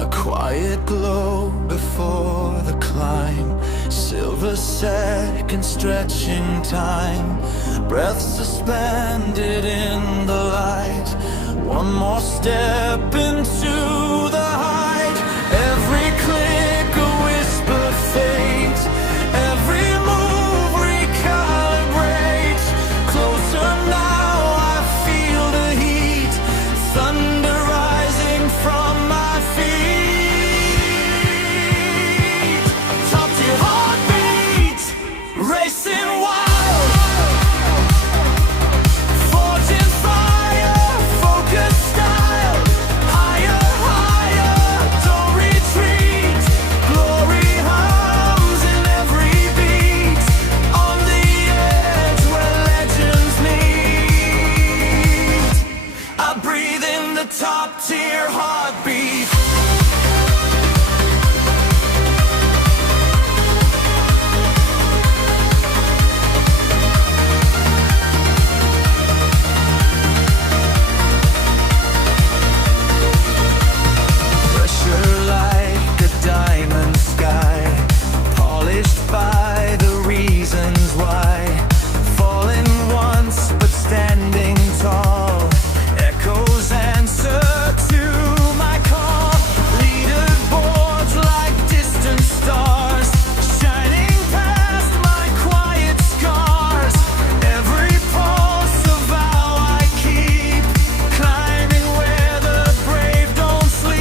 A quiet glow before the climb, silver seconds stretching time, breath suspended in the light, one more step into the height. Every click a whisper fades, every move recalibrates. Closer now, I feel the heat, thunder rising from my feet. Top to your heartbeat, racing wild, forging fire, focus style. Higher, higher, don't retreat. Glory hums in every beat, on the edge where legends meet. I breathe in the top tier heartbeat. Pressure like a diamond sky, polished by the reasons why. Falling once but standing tall, echoes answer to my call. Leaderboards like distant stars, shining past my quiet scars. Every pulse a vow I keep, climbing where the brave don't sleep.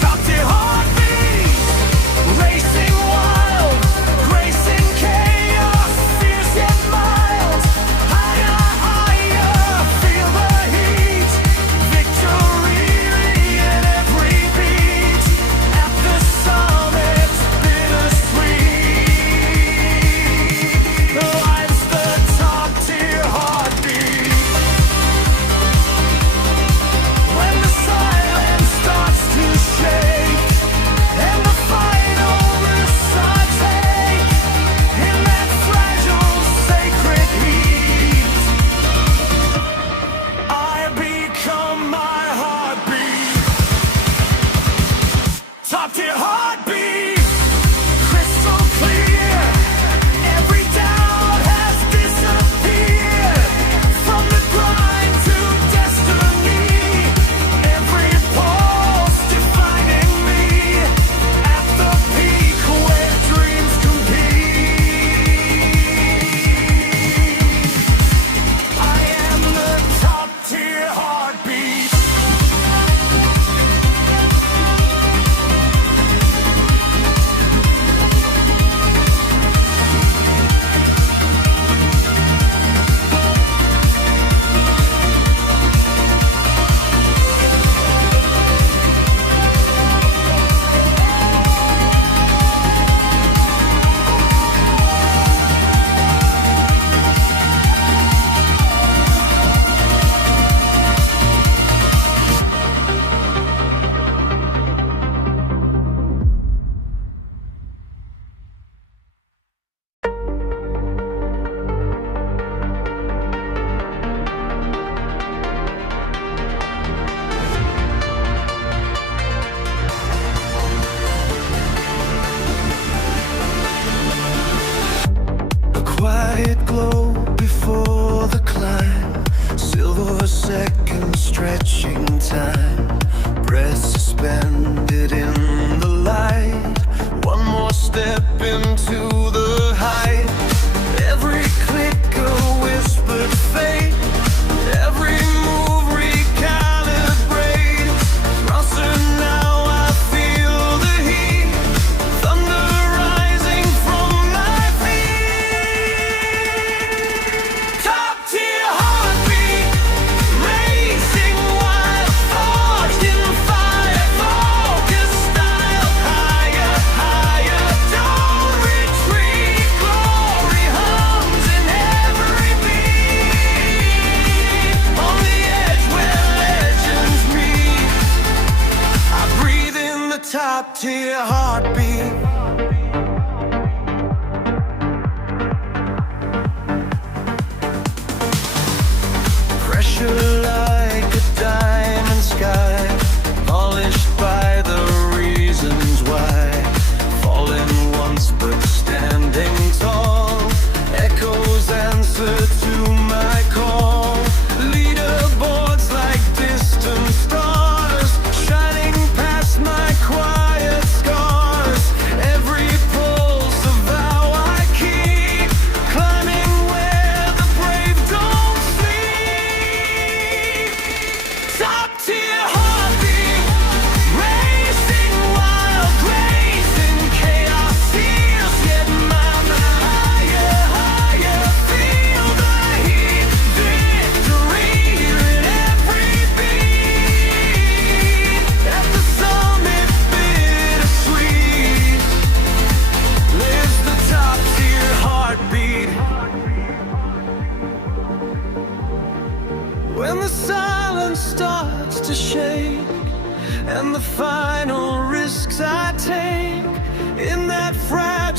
Top tier heartbeat, racing wild, gracing chaos, fierce yet mild. Higher, higher, feel the heat, victory in every beat. At the summit, bittersweet. Life's the top tier heartbeat. When the silence starts to shake, and the final risks I take, in that fragile sacred heat, I become my heartbeat. Top tier heartbeat, crystal clear. Every doubt has disappeared. From the grind to destiny, every pulse defining me. At the peak where dreams compete, I am the top tier heartbeat. A quiet glow before the climb, silver seconds stretching time, breath suspended in the light, one more step into the height. Every click a whispered fate, every move recalibrate. Closer now, I feel the heat, thunder rising from my feet. Top tier heartbeat, racing wild, forged in fire, focus style. Higher, higher, don't retreat. Glory hums in every beat, on the edge where legends meet. I breathe in the top tier heartbeat. When the silence starts to shake, and the final risks I take in that fragile